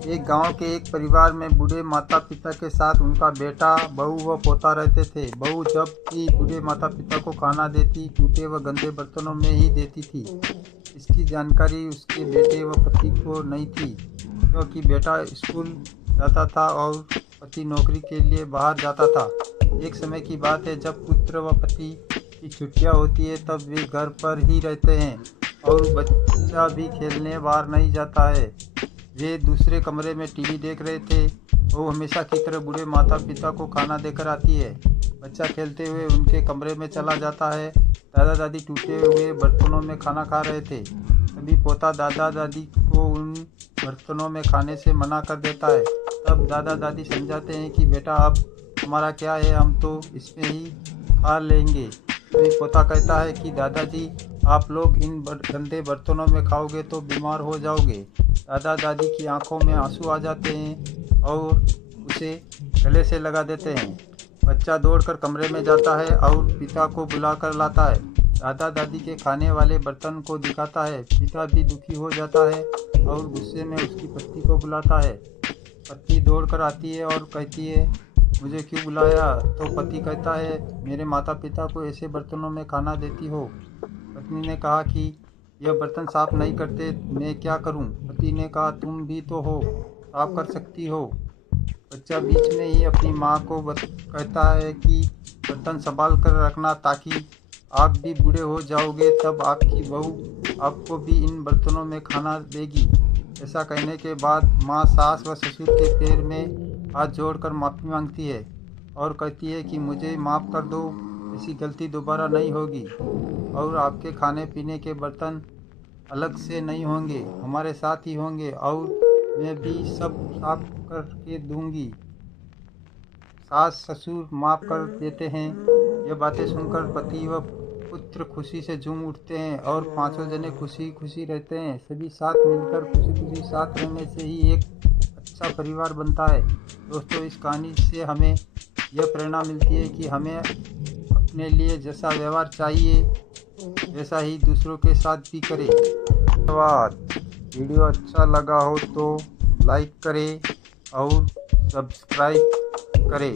एक गांव के एक परिवार में बूढ़े माता पिता के साथ उनका बेटा, बहू व पोता रहते थे। बहू जब भी बूढ़े माता पिता को खाना देती, टूटे व गंदे बर्तनों में ही देती थी। इसकी जानकारी उसके बेटे व पति को नहीं थी, क्योंकि बेटा स्कूल जाता था और पति नौकरी के लिए बाहर जाता था। एक समय की बात है, जब पुत्र व पति की छुट्टियां होती है, तब वे घर पर ही रहते हैं और बच्चा भी खेलने बाहर नहीं जाता है। वे दूसरे कमरे में टीवी देख रहे थे। वो हमेशा की तरह बूढ़े माता पिता को खाना देकर आती है। बच्चा खेलते हुए उनके कमरे में चला जाता है। दादा दादी टूटे हुए बर्तनों में खाना खा रहे थे। तभी पोता दादा दादी को उन बर्तनों में खाने से मना कर देता है। तब दादा दादी समझाते हैं कि बेटा, अब हमारा क्या है, हम तो इसमें ही खा लेंगे। तभी पोता कहता है कि दादाजी, आप लोग इन गंदे बर्तनों में खाओगे तो बीमार हो जाओगे। दादा दादी की आंखों में आंसू आ जाते हैं और उसे गले से लगा देते हैं। बच्चा दौड़कर कमरे में जाता है और पिता को बुलाकर लाता है। दादा दादी के खाने वाले बर्तन को दिखाता है। पिता भी दुखी हो जाता है और गुस्से में उसकी पत्नी को बुलाता है। पत्नी दौड़कर आती है और कहती है, मुझे क्यों बुलाया? तो पति कहता है, मेरे माता पिता को ऐसे बर्तनों में खाना देती हो। पत्नी ने कहा कि यह बर्तन साफ नहीं करते, मैं क्या करूं? पति ने कहा, तुम भी तो हो, साफ कर सकती हो। बच्चा बीच में ही अपनी माँ को कहता है कि बर्तन संभाल कर रखना, ताकि आप भी बूढ़े हो जाओगे तब आपकी बहू आपको भी इन बर्तनों में खाना देगी। ऐसा कहने के बाद माँ सास व ससुर के पैर में हाथ जोड़कर माफ़ी मांगती है और कहती है कि मुझे माफ़ कर दो, ऐसी गलती दोबारा नहीं होगी और आपके खाने पीने के बर्तन अलग से नहीं होंगे, हमारे साथ ही होंगे और मैं भी सब साफ करके दूंगी। सास ससुर माफ़ कर देते हैं। यह बातें सुनकर पति व पुत्र खुशी से झूम उठते हैं और पांचों जने खुशी खुशी रहते हैं। सभी साथ मिलकर खुशी खुशी साथ रहने से ही एक अच्छा परिवार बनता है। दोस्तों, इस कहानी से हमें यह प्रेरणा मिलती है कि हमें अपने लिए जैसा व्यवहार चाहिए वैसा ही दूसरों के साथ भी करें। धन्यवाद। वीडियो अच्छा लगा हो तो लाइक करें और सब्सक्राइब करें।